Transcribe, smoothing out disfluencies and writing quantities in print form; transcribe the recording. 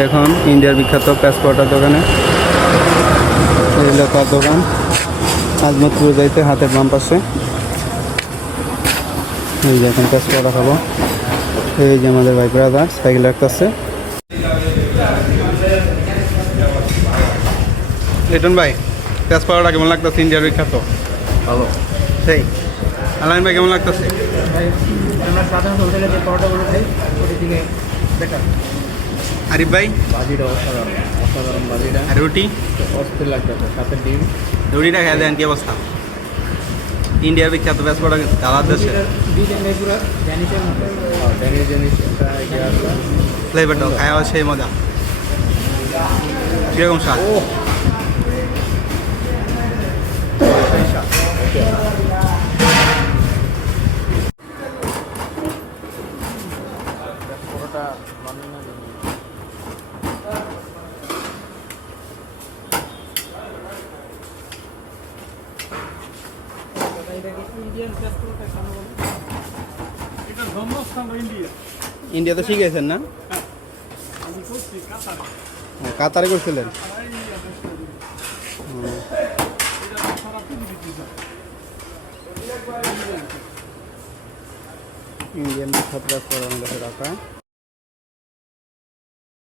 এখন ইন্ডিয়ার বিখ্যাত প্যাসপোর্টার দোকানে তার দোকান আজমতপুর যাইতে হাতের বাম পাশে। এই যে এখন প্যাসপোর্টা খাবো। এই যে আমাদের ভাই ব্রাদার সাইকেল রাখতেছে। লিটন ভাই, প্যাসপোর্টা কেমন লাগতেছে? ইন্ডিয়ার বিখ্যাত। ভালো। সেই আলামিন ভাই কেমন লাগতেছে? আমরা সাধারণ হোটেলে যে পরোটাগুলো খাই ওটি থেকে বেটার। আরিফ ভাই? ভাজিটা অসাধারণ, অসাধারণ ভাজিটা। আর রুটি? অস্থির লাগতেছে, সাথে ডিম। রুটিটা খেয়ে দেন, কি অবস্থা? ইন্ডিয়ার বিখ্যাত প্যাসপোর্টা দালার দেশে পুরো ড্যানিশের মতো, ড্যানিশ জিনিস একটা ইয়ে আছে। ফ্লেভারটাও খাওয়া সেই মজা। কীরকম স্বাদ? পরোটা ইন্ডিয়া তো শিখেছেন না? কাতারে করছিলেন? ইন্ডিয়ান ছাত্র রাখা।